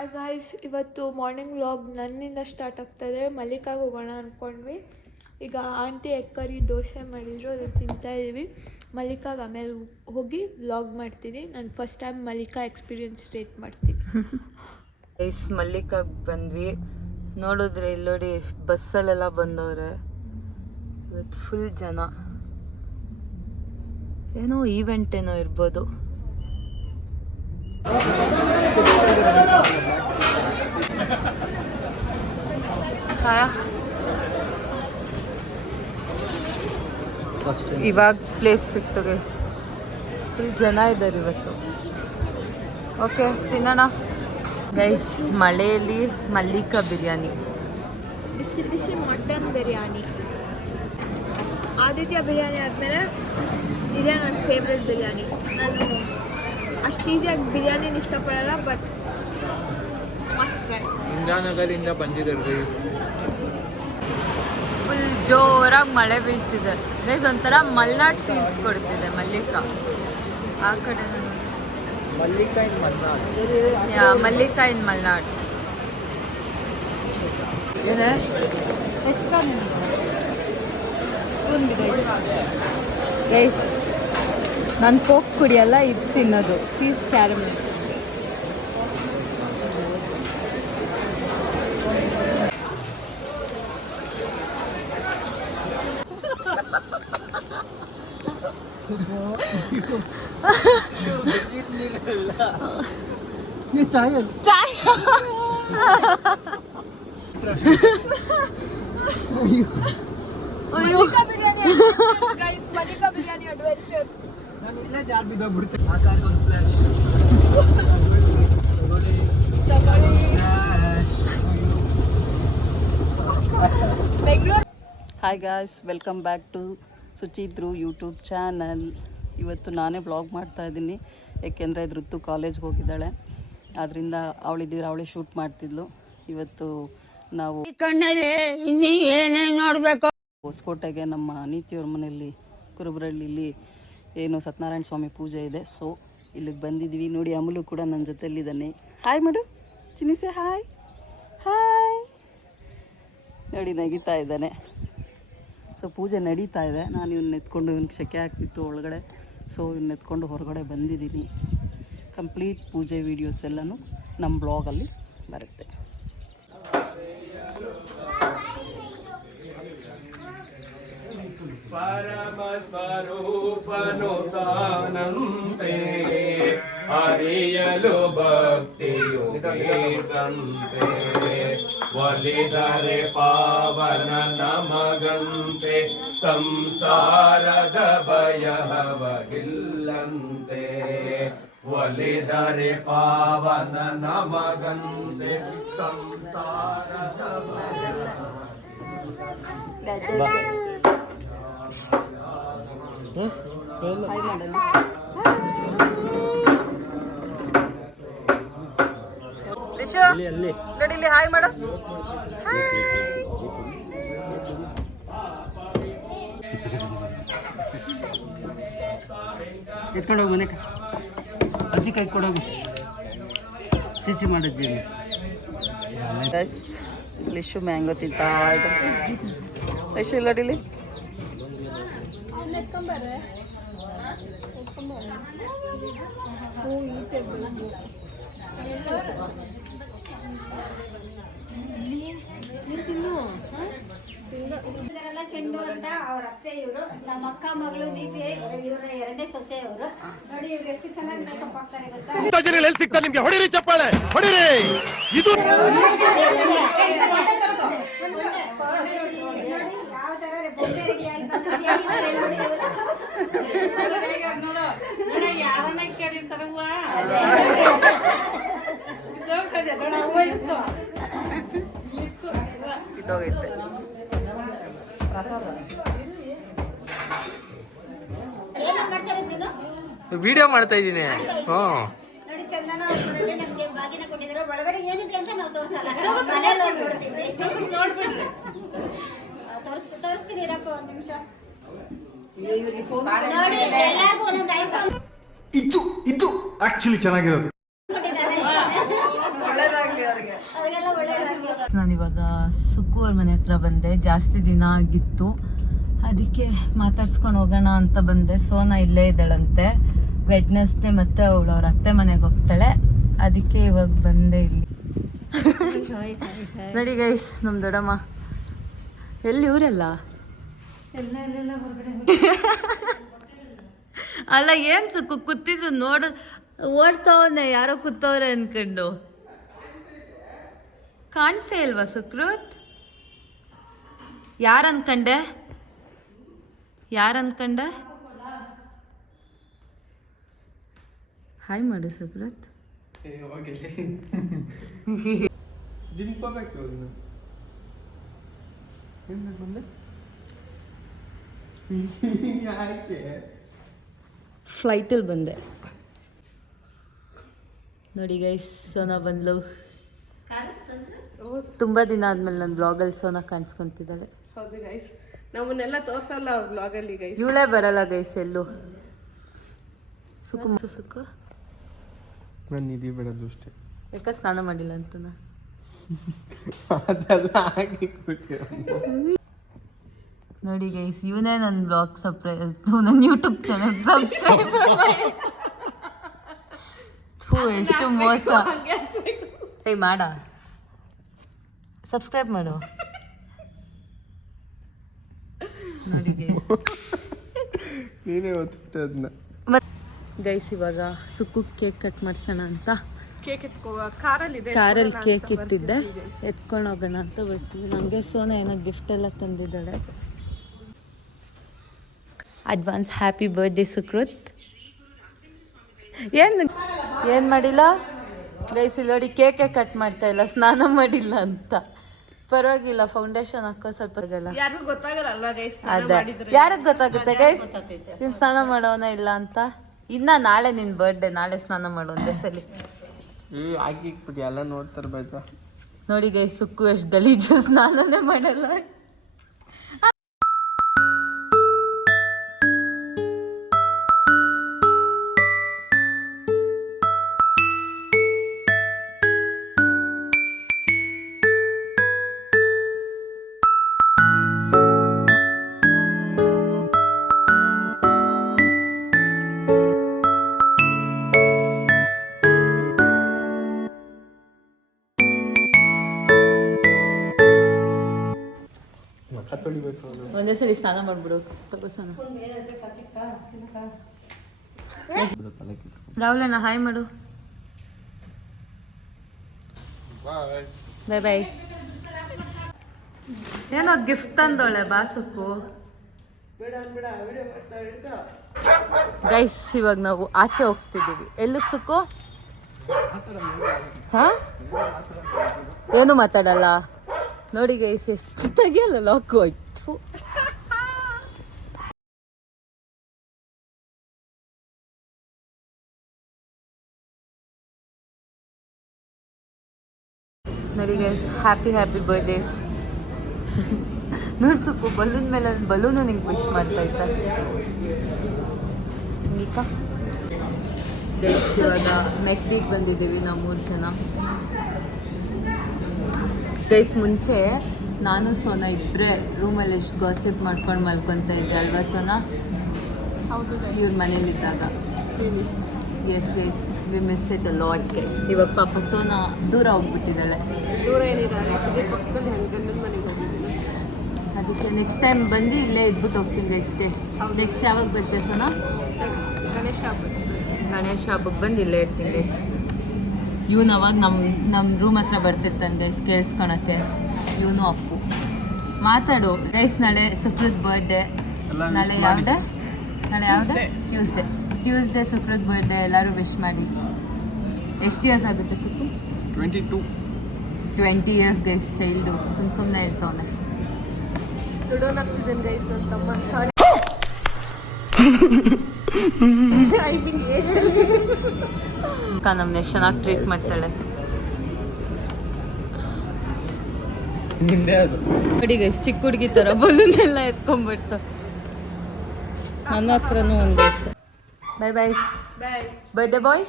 Hi guys, ಇವತ್ತು morning vlog ನನ್ನಿಂದ start ಆಗ್ತದೆ. ಮಲ್ಲಿಕಾಗೆ ಹೋಗೋಣ ಅಂದ್ಕೊಂಡ್ವಿ. ಈಗ ಆಂಟಿ ಎಗ್ ಕರಿ ದೋಸೆ ಮಾಡಿದ್ರು, ಅದನ್ನು ತಿಂತಾಯಿದ್ದೀವಿ. ಮಲ್ಲಿಕಾಗೆ ಆಮೇಲೆ ಹೋಗಿ ವ್ಲಾಗ್ ಮಾಡ್ತೀನಿ. ನಾನು first time Mallika experience rate ಮಾಡ್ತೀನಿ. ಗೈಸ್, ಮಲ್ಲಿಕಾಗೆ ಬಂದ್ವಿ. ನೋಡಿದ್ರೆ ಇಲ್ಲಿ ನೋಡಿ, ಬಸ್ಸಲ್ಲೆಲ್ಲ ಬಂದವ್ರೆ. ಇವತ್ತು ಫುಲ್ ಜನ, ಏನೋ ಈವೆಂಟ್ ಏನೋ ಇರ್ಬೋದು. ಛಾಯಾ ಇವಾಗ ಪ್ಲೇಸ್ ಸಿಕ್ತು ಗೈಸ್. ಫುಲ್ ಜನ ಇದ್ದಾರೆ ಇವತ್ತು. ಓಕೆ, ತಿನ್ನೋಣ ಗೈಸ್. ಮಳೆಯಲ್ಲಿ ಮಲ್ಲಿಕಾ ಬಿರಿಯಾನಿ, ಬಿಸಿ ಬಿಸಿ ಮಟನ್ ಬಿರಿಯಾನಿ. ಆದಿತ್ಯ ಬಿರಿಯಾನಿ ಆದಮೇಲೆ ಇದೇ ನನ್ನ ಫೇವ್ರೆಟ್ ಬಿರಿಯಾನಿ. ನಾನು ಅಷ್ಟು ಈಸಿಯಾಗಿ ಬಿರಿಯಾನಿನ ಇಷ್ಟಪಡಲ್ಲ, ಬಟ್ ಮಸ್ಟ್ ಟ್ರೈ. ಇಂದಿರಾನಗರಿಂದ ಬಂದಿದ್ದಾರೆ. ಫುಲ್ ಜೋರಾಗಿ ಮಳೆ ಬೀಳ್ತಿದೆ ಗೈಸ್. ಒಂಥರ ಮಲ್ನಾಡ್ ಫೀಲ್ಸ್ ಕೊಡ್ತಿದೆ ಮಲ್ಲಿಕಾ. ಆ ಕಡೆ ಮಲ್ಲಿಕಾ ಇನ್ ಮಲ್ನಾಡ್. ಗೈಸ್, ನಾನು ಕೋಕ್ ಕುಡಿಯಲ್ಲ, ಇದು ತಿನ್ನೋದು cheese caramel. Chai Mallika biryani guys, Mallika biryani adventures. ನಾನು ಇಲ್ಲೇ ಜಾರ್ ಬಿದ್ದೋಗ್ಬಿಡ್ತೆ. ಆ ಕಾರ್ಗೆ ಒಂದು ಸ್ಪ್ಲಾಶ್ ತಗೊಳ್ಳಿ. Bengaluru. Hi guys, welcome back to ಸುಚಿತ್ರು ಯೂಟ್ಯೂಬ್ ಚಾನಲ್. ಇವತ್ತು ನಾನೇ ಬ್ಲಾಗ್ ಮಾಡ್ತಾ ಇದ್ದೀನಿ, ಏಕೆಂದರೆ ಋತು ಕಾಲೇಜ್ಗೆ ಹೋಗಿದ್ದಾಳೆ. ಆದ್ದರಿಂದ ಅವಳಿದ್ದೀರ, ಅವಳೇ ಶೂಟ್ ಮಾಡ್ತಿದ್ಲು. ಇವತ್ತು ನಾವು ನೋಡಬೇಕು ಹೊಸಕೋಟೆಗೆ, ನಮ್ಮ ನೀತಿಯವ್ರ ಮನೆಯಲ್ಲಿ ಕುರುಬರಳ್ಳಿಲಿ ಏನು ಸತ್ಯನಾರಾಯಣ ಸ್ವಾಮಿ ಪೂಜೆ ಇದೆ. ಸೊ ಇಲ್ಲಿಗೆ ಬಂದಿದ್ದೀವಿ. ನೋಡಿ, ಅಮಲು ಕೂಡ ನನ್ನ ಜೊತೆಯಲ್ಲಿದ್ದಾನೆ. ಹಾಯ್ ಮಾಡು ಚಿನಿಸೆ, ಹಾಯ್ ಹಾಯ್. ನೋಡಿ, ನಗಿತಾ ಇದ್ದಾನೆ. ಸೊ ಪೂಜೆ ನಡೀತಾ ಇದೆ. ನಾನು ಇವನ್ನ ಎತ್ಕೊಂಡು, ಇವ್ನಿಗೆ ಸೆಕೆ ಆಗ್ತಿತ್ತು ಒಳಗಡೆ, ಸೊ ಇವನ್ನ ಎತ್ಕೊಂಡು ಹೊರಗಡೆ ಬಂದಿದ್ದೀನಿ. ಕಂಪ್ಲೀಟ್ ಪೂಜೆ ವೀಡಿಯೋಸ್ ಎಲ್ಲನೂ ನಮ್ಮ ಬ್ಲಾಗಲ್ಲಿ ಬರುತ್ತೆ. ಪರಮ ಸ್ವರೂಪನು ತಾನಂತೆ ಅರಿಯಲು ಭಕ್ತಿಯು ಬೇಕಂತೆ. ಒಲಿದರೆ ಪಾವನ ನಮಗಂತೆ, ಸಂಸಾರದ ಭಯಹವಗಿಲ್ಲಂತೆ. ಒಲಿದರೆ ಪಾವನ ನಮಗಂತೆ, ಸಂಸಾರದ ಭಯ. ನೋಡಿ ಇಲ್ಲಿ ಹಾಯ್ ಮಾಡು. ಎತ್ಕೊಂಡು ಹೋಗು ಮನೆಗೆ, ಅಜ್ಜಿ ಕೈ ಕೊಡೋಗು, ಚಿಚ್ಚಿ ಮಾಡಜ್ಜಿ. ಬಸ್ ಲಿಶು ಮ್ಯಾಂಗೋ ತಿಂತಾ ಇದೆ. ಲಿಶು ಇಲ್ಲ ನೋಡಿಲಿ. ಚೆಂಡು ಅಂತ ಅವ್ರ ಅತ್ತೆ, ಇವರು ನಮ್ಮ ಅಕ್ಕ ಮಗಳು ದೀಪಿ, ಇವರ ಎರಡನೇ ಸೊಸೆ ಅವರು. ನೋಡಿ ಇವ್ರು ಎಷ್ಟು ಚೆನ್ನಾಗಿ ಮೇಕಪ್ ಆಗ್ತಾರೆ ಗೊತ್ತಾ. ಸಿಗ್ತಾರೆ ನಿಮ್ಗೆ. ಹೊಡಿರಿ ಚಪ್ಪಾಳೆ, ಹೊಡಿರಿ. ಇದು ಯಾವ ತರ ಬೊಂಬೆ ಯಾವನ್ನ ಕೇಳಿರ್ತಾರವ್ವ. ಇದ್ದೋಗೈತೆ. ವಿಡಿಯೋ ಮಾಡ್ತಾ ಇದ್ದೀನಿ. ನೋಡಿ, ಚಂದನ ನಮ್ಗೆ ಬಾಗಿನ ಕೊಟ್ಟಿದ್ರು. ಒಳಗಡೆ ಏನಕ್ಕೆ ಅಂತ ನಾವು ತೋರಿಸಲ್ಲ, ಮನೇಲಿ ನೋಡ್ತೀವಿ. ತೋರಿಸ್ತೀನಿ ಇರಪ್ಪ ಒಂದ್ ನಿಮಿಷ. ನೋಡಿ, ಎಲ್ಲಾರ್ಗು ಒಂದೊಂದು ಐಫೋನ್. ಇದು ಆಕ್ಚುಲಿ ಚೆನ್ನಾಗಿರೋದು. ಒಳ್ಳೇದಾಗ್ಲಿ. ನಾನಿವಾಗ ಸುಕ್ಕು ಅವ್ರ ಮನೆ ಹತ್ರ ಬಂದೆ, ಜಾಸ್ತಿ ದಿನ ಆಗಿತ್ತು, ಅದಕ್ಕೆ ಮಾತಾಡ್ಸ್ಕೊಂಡು ಹೋಗೋಣ ಅಂತ ಬಂದೆ. ಸೋನಾ ಇಲ್ಲೇ ಇದ್ದಾಳಂತೆ, ವೆಡ್ನೆಸ್ಡೇ ಮತ್ತೆ ಅವಳು ಅವ್ರ ಅತ್ತೆ ಮನೆಗೆ ಹೋಗ್ತಾಳೆ, ಅದಕ್ಕೆ ಇವಾಗ ಬಂದೆ ಇಲ್ಲಿ. ನೋಡಿ ಗೈಸ್, ನಮ್ಮ ದೊಡ್ಡಮ್ಮ ಎಲ್ಲಿ ಊರೆಲ್ಲ ಅಲ್ಲ ಏನ್ ಸುಕ್ಕು ಕೂತಿದ್ರು ನೋಡ ಓಡ್ತಾವನೆ, ಯಾರೋ ಕೂತವ್ರೆ ಅನ್ಕೊಂಡು. ಕಾಣಿಸೇ ಇಲ್ವಾ ಸುಕ್ರೂತ್? ಯಾರು ಅನ್ಕಂಡೆ? ಹಾಯ್ ಮಾಡು ಸುಕ್ರೂತ್. ಫ್ಲೈಟಲ್ಲಿ ಬಂದೆ ನೋಡಿ ಗೈಸ್. ಸೋನಾ ಬಂದ್ಲು, ತುಂಬಾ ದಿನ ಆದ್ಮೇಲೆ ನನ್ನ ಬ್ಲಾಗಲ್ಲಿ ಸೋನಾ ಕಾಣಿಸ್ಕೊಂತಿದ್ದಾಳೆ. ಹೌದು ಗೈಸ್, ನಮ್ಮನ್ನೆಲ್ಲ ತೋರ್ಸಲ್ಲ ಬ್ಲಾಗಲ್ಲಿ ಗೈಸ್. ಇವಳೇ ಬರಲ್ಲ ಗೈಸ್ ಎಲ್ಲೂ. ಸುಕ್ಕು ನಾನು ನಿಧಿ ಬಿಡೋದು ಅಷ್ಟೇ. ಯಾಕ ಸ್ನಾನ ಮಾಡಿಲ್ಲ ಅಂತನ? ಅದೆಲ್ಲ ಆಗಿ ನೋಡಿ ಗೈಸ್, ಇವನೇ ನನ್ನ ಬ್ಲಾಗ್ ನನ್ನ ಯೂಟ್ಯೂಬ್ ಚಾನಲ್ ಸಬ್ಸ್ಕ್ರೈಬ್ ಮಾಡಿ. ಎಷ್ಟು ಮೋಸ. ಏಯ್ ಮಾಡ, ಸಬ್ಸ್ಕ್ರೈಬ್ ಮಾಡು. ನೋಡಿ ನೀನೇ ಓದ್ಬಿಟ್ಟೆ ಅದನ್ನ. ಗೈಸ್, ಇವಾಗ ಸುಕ್ಕು ಕೇಕ್ ಕಟ್ ಮಾಡ್ಸೋಣ ಅಂತ ಕೇಕ್ ಕಾರಲ್ಲಿ ಕೇಕ್ ಇಟ್ಟಿದ್ದೆ, ಎತ್ಕೊಂಡು ಹೋಗೋಣ ಅಂತ ಬರ್ತೀವಿ. ನನಗೆ ಸೋನಾ ಏನೋ ಗಿಫ್ಟ್ ಎಲ್ಲ ತಂದಿದ್ದಾಳೆ. Advance happy birthday Sukruth. ಏನು ಮಾಡಿಲ್ಲ ಗೈಸ್, ಇಲ್ಲಿ ನೋಡಿ ಕೇಕೆ ಕಟ್ ಮಾಡ್ತಾ ಇಲ್ಲ, ಸ್ನಾನ ಮಾಡಿಲ್ಲ ಅಂತ. ಪರವಾಗಿಲ್ಲ, ಫೌಂಡೇಶನ್ ಹಾಕೋ ಸ್ವಲ್ಪ ಯಾರಿಗೂ ಗೊತ್ತಾಗಲ್ಲ ಗೈಸ್. ಅದೇ ಯಾರಿಗೆ ಗೊತ್ತಾಗುತ್ತೆ ಗೈಸ್ ನೀನು ಸ್ನಾನ ಮಾಡೋನ ಇಲ್ಲ ಅಂತ. ಇನ್ನ ನಾಳೆ ನಿನ್ನ ಬರ್ಡೇ, ನಾಳೆ ಸ್ನಾನ ಮಾಡೋ ಒಂದೇ ಸಲಿ. ಹಾಕಿಕ್ಬಿಟ್ಟು ಎಲ್ಲ ನೋಡ್ತಾರೆ ಬೇಜ. ನೋಡಿ ಗೈಸ್, ಸುಕ್ಕು ಎಷ್ಟು ಗಲೀಜು, ಸ್ನಾನನೇ ಮಾಡಲ್ಲ. ಒಂದೇ ಸರಿ ಸ್ನಾನ ಮಾಡ್ಬಿಡು, ತಗೋಸೋಣ. ರಾಹುಲಣ್ಣ ಹಾಯ್ ಮಾಡು. ಬಾಯ್ ಬಾಯ್. ಏನೋ ಗಿಫ್ಟ್ ತಂದೋಳೆ ಬಾಸುಕ್ಕು. ಗೈಸ್, ಇವಾಗ ನಾವು ಆಚೆ ಹೋಗ್ತಿದ್ದೀವಿ. ಎಲ್ಲಿಗೆ ಸುಕ್ಕು? ಹಾ, ಏನು ಮಾತಾಡಲ್ಲ ನೋಡಿ ಗೈಸ್, ಎಷ್ಟು ತೆಗಿಯಲ್ಲ ಲಾಕ್ ಹೋಯ್ತು. ನೋಡಿ ಗೈಸ್, ಹ್ಯಾಪಿ ಬರ್ಡೇಸ್. ನೋಡಿ ಸುಕ್ಕು, ಬಲೂನ್ ಮೇಲೆ ಬಲೂನು ನಿಂಗೆ ವಿಶ್ ಮಾಡ್ತಾ ಇದ್ದ. ಗೀತಾ ಗೈಸ್, ಇವಾಗ ಮೆಕ್ಡಿಗೆ ಬಂದಿದ್ದೀವಿ ನಾವು 3 ಜನ. ಗೈಸ್, ಮುಂಚೆ ನಾನು ಸೋನಾ ಇಬ್ಬರೇ ರೂಮಲ್ಲಿ ಎಷ್ಟು ಗಾಸಿಪ್ ಮಾಡ್ಕೊಂಡು ಮಲ್ಕೊತಾ ಇದ್ದೆ ಅಲ್ವಾ ಸೋನಾ? ಹೌದು ಇವ್ರ ಮನೇಲಿದ್ದಾಗ. Yes guys, we miss it a lot guys. ಇವಾಗ ಪಾಪ ಸೋನಾ ದೂರ ಹೋಗ್ಬಿಟ್ಟಿದ್ದಾಳೆ. ದೂರ ಏನಿರಲ್ಲ, ಪಕ್ಕದಲ್ಲಿ ಗಂಡನ ಮನೆಗೆ ಹೋಗಿದ್ದೀನಿ. ಅದಕ್ಕೆ ನೆಕ್ಸ್ಟ್ ಟೈಮ್ ಬಂದು ಇಲ್ಲೇ ಇದ್ಬಿಟ್ಟು ಹೋಗ್ತೀನಿ ಗೈಸ್ಗೆ. ನೆಕ್ಸ್ಟ್ ಯಾವಾಗ ಬರ್ತದೆ ಸೋನಾ? ನೆಕ್ಸ್ಟ್ ಗಣೇಶ ಹಬ್ಬಕ್ಕೆ ಬಂದು ಇಲ್ಲೇ ಇರ್ತೀನಿ ಗೈಸ್. ಇವನು ಅವಾಗ ನಮ್ಮ ರೂಮ್ ಹತ್ರ ಬರ್ತಿರ್ತಾನೆ ಗೈಸ್ ಕೇಳಿಸ್ಕೊಳಕ್ಕೆ. ಇವನು ಅಪ್ಪು ಮಾತಾಡು ಗೈಸ್. ನಾಳೆ ಸುಕೃತ್ ಬರ್ಡೇ. ನಾಳೆ ಯಾವ ಡೇ? Tuesday Sukruth birthday. ಎಲ್ಲರೂ ವಿಶ್ ಮಾಡಿ. ಎಷ್ಟು ಇಯರ್ಸ್ ಆಗುತ್ತೆ ಸುಕ್ಕು? 20 ಇಯರ್ಸ್ ಗೈಸ್. ಚೈಲ್ಡು ಸುಮ್ಮನೆ ಇರ್ತವನೆ. ದುಡೋನಾಗ್ತಿದ್ದೇನೆ ಗೈಸ್, ನನ್ನ ತಮ್ಮ. ಸಾರಿ, ಐ ಮೀನ್ ಏಜ್. ನಮ್ಮನ್ನ ಎಷ್ಟು ಚೆನ್ನಾಗಿ ಟ್ರೀಟ್ ಮಾಡ್ತಾಳೆ ನೋಡಿ ಗೈಸ್. ಚಿಕ್ಕ ಹುಡುಗಿ ಥರ ಬಲೂನ್ ಎಲ್ಲ ಎತ್ಕೊಂಡ್ಬಿಟ್ಟು. ನನ್ನ ಹತ್ರನೂ ಒಂದು. Bye bye. ಬರ್ಡೇ ಬಾಯ್.